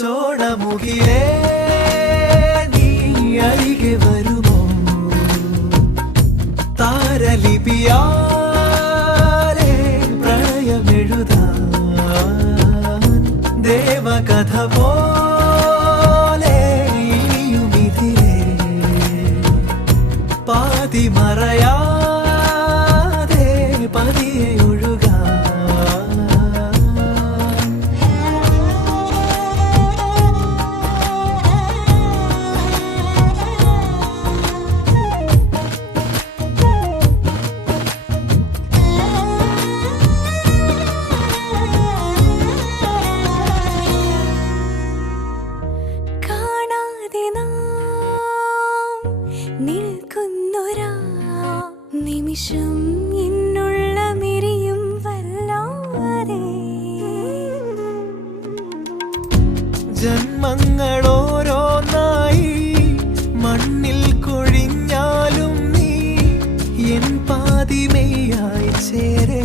ചോളമുഖിലേ നീ അരികെ വരുമോ താരലിപിയാലേ പ്രണയമെഴുതാൻ ദേവകഥ പോലെ ഇനിയുമിതിലേ പാതി മറയാതെ പതിയെ നിമിഷം ഇന്നുള്ള മിരിയും വല്ലാതെ ജന്മങ്ങളോരോന്നായി മണ്ണിൽ കൊഴിഞ്ഞാലും നീ എൻ പാതിമയായി ചേരേ